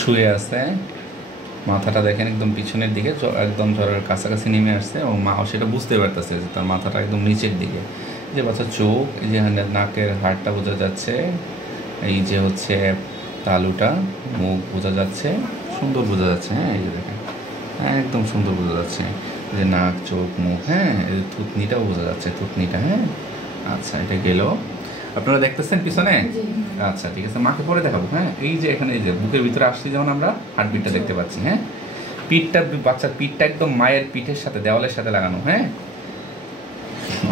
শুয়ে আছে, মাথাটা দেখেন একদম পিছনের দিকে, একদম জ্বরের কাছাকাছি নেমে আসছে এবং মাও সেটা বুঝতে পারতেছে যে তার মাথাটা একদম নিচের দিকে। যে বাচ্চার চোখ, এই যে নাকের হাড়টা বোঝা যাচ্ছে, এই যে হচ্ছে তালুটা, মুখ বোঝা যাচ্ছে, সুন্দর বোঝা যাচ্ছে। হ্যাঁ, এই যে দেখেন একদম সুন্দর বোঝা যাচ্ছে যে নাক, চোখ, মুখ। হ্যাঁ, এই যে থুতনিটাও বোঝা যাচ্ছে, থুতনিটা। হ্যাঁ, আচ্ছা, এটা গেল। আপনারা দেখতেছেন পিছনে? আচ্ছা, ঠিক আছে, মাকে পরে দেখাবো। হ্যাঁ, এই যে এখানে এই যে বুকের ভিতরে আসছি যেমন আমরা হার্টবিটটা দেখতে পাচ্ছি। হ্যাঁ, পিঠটা, বাচ্চার পিঠটা একদম মায়ের পিঠের সাথে, দেওয়ালের সাথে লাগানো। হ্যাঁ,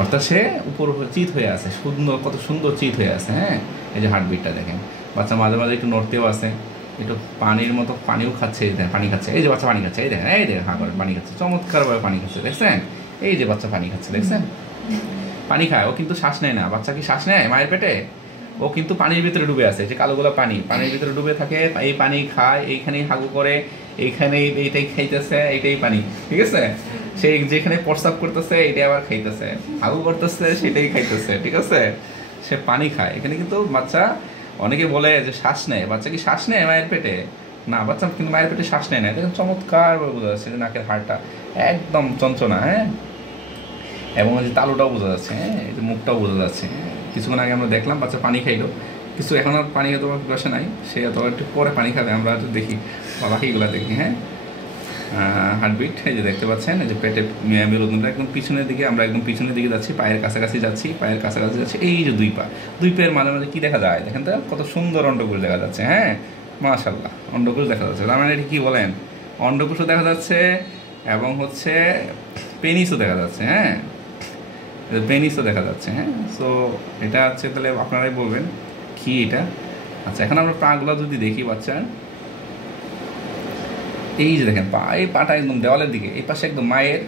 অর্থাৎ সে উপর চিত হয়ে আছে, সুন্দর, কত সুন্দর চিত হয়ে আছে। হ্যাঁ, এই যে হার্টবিটটা দেখেন। বাচ্চা মাঝে মাঝে একটু নড়তেও আছে, একটু পানির মতো পানিও খাচ্ছে। এই দেখেন পানি খাচ্ছে, এই যে বাচ্চা পানি খাচ্ছে, এই দেখেন, এই দেখেন হাঁ করে পানি খাচ্ছে, চমৎকারভাবে পানি খাচ্ছে, দেখছেন? এই যে বাচ্চা পানি খাচ্ছে, দেখছেন? পানি খায়, ও কিন্তু শ্বাস নেয় না। বাচ্চা কি শ্বাস নেয় মায়ের পেটে? ও কিন্তু পানির ভিতরে ডুবে আছে, যে কালোগুলো পানি, পানির ভিতরে ডুবে থাকে। এই পানি খায়, এইখানেই হাগু করে, এইখানেই এইটাই খাইতেছে, এইটাই পানি। ঠিক আছে, সে যেখানে প্রস্রাব করতেছে এটাই আবার খাইতেছে, হাগু করতেছে সেটাই খাইতেছে। ঠিক আছে, সে পানি খায় এখানে। কিন্তু বাচ্চা, অনেকে বলে যে শ্বাস নেয়, বাচ্চা কি শ্বাস নেয় মায়ের পেটে? না, বাচ্চা কিন্তু মায়ের পেটে শ্বাস নেয় না। দেখুন চমৎকার বোঝা যাচ্ছে যে নাকের হাড়টা একদম চঞ্চনা। হ্যাঁ, এবং এই যে তালুটাও বোঝা যাচ্ছে। হ্যাঁ, এই যে মুখটাও বোঝা যাচ্ছে। কিছুক্ষণ আগে আমরা দেখলাম বাচ্চা পানি খাইলো, কিছু এখন আর পানি এত বসে নাই, সে এত একটু পরে পানি খাবে, আমরা একটু দেখি বা বাকিগুলো দেখি। হ্যাঁ, হার্টবিট এই যে দেখতে পাচ্ছেন, এই যে পেটে মেরুদণ্ডটা একদম পিছনের দিকে, আমরা একদম পিছনের দিকে যাচ্ছি, পায়ের কাছাকাছি যাচ্ছি, পায়ের কাছাকাছি যাচ্ছি। এই যে দুই পা, দুই পায়ের মাঝে মাঝে কী দেখা যায় দেখেন তো, কত সুন্দর অন্ডকোষ দেখা যাচ্ছে। হ্যাঁ, মাশাআল্লাহ, অন্ডকোষ দেখা যাচ্ছে। তার মানে এটা কী বলেন, অন্ডকোষও দেখা যাচ্ছে এবং হচ্ছে পেনিসও দেখা যাচ্ছে। হ্যাঁ, পেনিসও দেখা যাচ্ছে। হ্যাঁ, সো এটা হচ্ছে, তাহলে আপনারাই বলবেন কি এটা। আচ্ছা, এখন আমরা পাগুলো যদি দেখি বাচ্চার, এই যে দেখেন পা, এই পাটা একদম দেওয়ালের দিকে, এই পাশে একদম মায়ের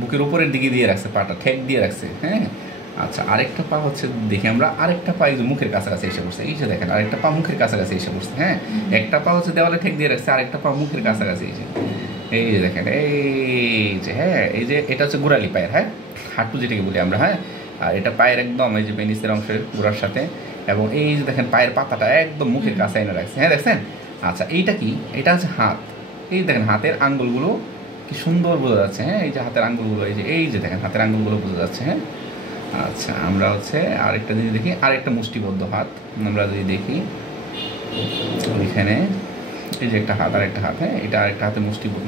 বুকের উপরের দিকে দিয়ে রাখছে, পাটা ঠেক দিয়ে রাখছে। হ্যাঁ, আচ্ছা, আরেকটা পা হচ্ছে দেখি আমরা, আরেকটা পা এই যে মুখের কাছাকাছি এসে পড়ছে। এই যে দেখেন আরেকটা পা মুখের কাছাকাছি এসে পড়ছে। হ্যাঁ, একটা পা হচ্ছে দেওয়ালে ঠেক দিয়ে রাখছে, আরেকটা পা মুখের কাছাকাছি এসে, এই যে দেখেন, এই যে, হ্যাঁ, এই যে এটা হচ্ছে গোড়ালি পায়ের। হ্যাঁ, হাঁটু যেটাকে বলি আমরা। হ্যাঁ, আর এটা পায়ের একদম এই যে পেনিসের অংশের গোড়ার সাথে, এবং এই যে দেখেন পায়ের পাতাটা একদম মুখের কাছে এনে রাখছে। হ্যাঁ, দেখছেন? আচ্ছা, এইটা কি? এটা হচ্ছে হাত। এই দেখেন হাতের আঙ্গুলগুলো কি সুন্দর বোঝা যাচ্ছে। হ্যাঁ, এই যে হাতের আঙ্গুলগুলো, এই যে দেখেন হাতের আঙ্গুলগুলো বোঝা যাচ্ছে। হ্যাঁ, আচ্ছা, আমরা হচ্ছে আরেকটা যদি দেখি, আরেকটা মুষ্টিবদ্ধ হাত আমরা যদি দেখি, ওইখানে এই যে একটা হাত আর একটা হাত। হ্যাঁ, এটা আরেকটা হাতে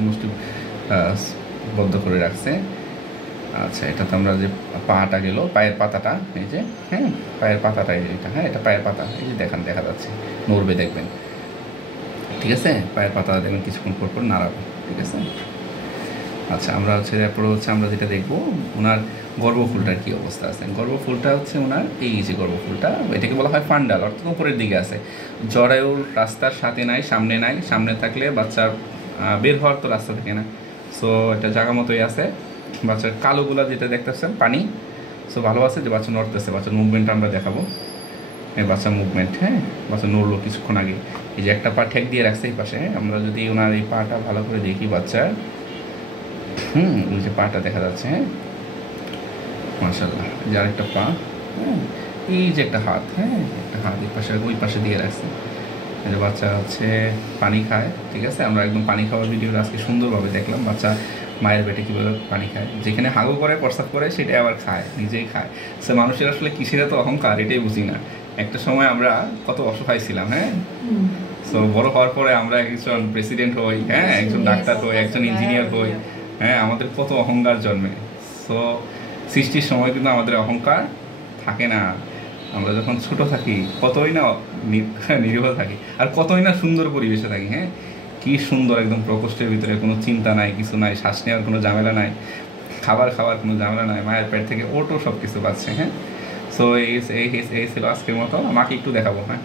মুষ্টিবদ্ধ করে রাখছে। আচ্ছা, এটাতে আমরা যে পাটা গেল, পায়ের পাতাটা, এই যে, হ্যাঁ, পায়ের পাতাটা এটা। হ্যাঁ, এটা পায়ের পাতা, এই যে দেখেন দেখা যাচ্ছে, নড়বে দেখবেন। ঠিক আছে, পায়ের পাতা দেখবেন কিছুক্ষণ পর পর নাড়াবে। ঠিক আছে, আচ্ছা, আমরা হচ্ছে এরপরে হচ্ছে আমরা যেটা দেখবো, ওনার গর্ভফুলটার কী অবস্থা আছে। গর্ভফুলটা হচ্ছে ওনার, এই যে গর্ভফুলটা, এটাকে বলা হয় ফান্ডাল, অর্থাৎ উপরের দিকে আছে। জরায়ুর রাস্তার সাথে নাই, সামনে নাই। সামনে থাকলে বাচ্চার বের হওয়ার তো রাস্তা থাকে না, সো এটা জায়গা মতোই আছে। বাচ্চার কালোগুলা যেটা দেখতেছেন পানি, সো ভালো আছে, যে বাচ্চা নড়তেছে। বাচ্চার মুভমেন্ট আমরা দেখাবো, এই বাচ্চার মুভমেন্ট। হ্যাঁ, বাচ্চা নড়লো কিছুক্ষণ আগে, এই যে একটা পা ঠেক দিয়ে রাখছে এই পাশে। আমরা যদি ওনার এই পাটা ভালো করে দেখি বাচ্চার, ওই যে পাটা দেখা যাচ্ছে। হ্যাঁ, মাশাআল্লাহ, যে আরেকটা পা। হ্যাঁ, এই যে একটা হাত। হ্যাঁ, একটা হাত এই পাশে, ওই পাশে দিয়ে রাখছে। যে বাচ্চা হচ্ছে পানি খায়। ঠিক আছে, আমরা একদম পানি খাওয়ার ভিডিওটা আজকে সুন্দরভাবে দেখলাম, বাচ্চা মায়ের পেটে কীভাবে পানি খায়, যেখানে হাগু করে, প্রস্রাব করে, সেটাই আবার খায়, নিজেই খায়। সে মানুষের আসলে কিসের এত অহংকার, এটাই বুঝি না। একটা সময় আমরা কত অসহায় ছিলাম। হ্যাঁ, সো বড় হওয়ার পরে আমরা একজন প্রেসিডেন্ট হই, হ্যাঁ, একজন ডাক্তার হই, একজন ইঞ্জিনিয়ার হই। হ্যাঁ, আমাদের কত অহংকার জন্মে। সো সৃষ্টির সময় কিন্তু আমাদের অহংকার থাকে না। আমরা যখন ছোট থাকি কতই না নিরীহ থাকি, আর কতই না সুন্দর পরিবেশে থাকি। হ্যাঁ, কি সুন্দর, একদম প্রকোষ্ঠের ভিতরে কোনো চিন্তা নাই, কিছু নাই, শ্বাস নেওয়ার কোনো ঝামেলা নাই, খাবার খাওয়ার কোনো ঝামেলা নাই, মায়ের পেট থেকে ওটো সব কিছু পাচ্ছে। হ্যাঁ, সো এই ছিল আজকের মতো। আমাকে একটু দেখাবো। হ্যাঁ।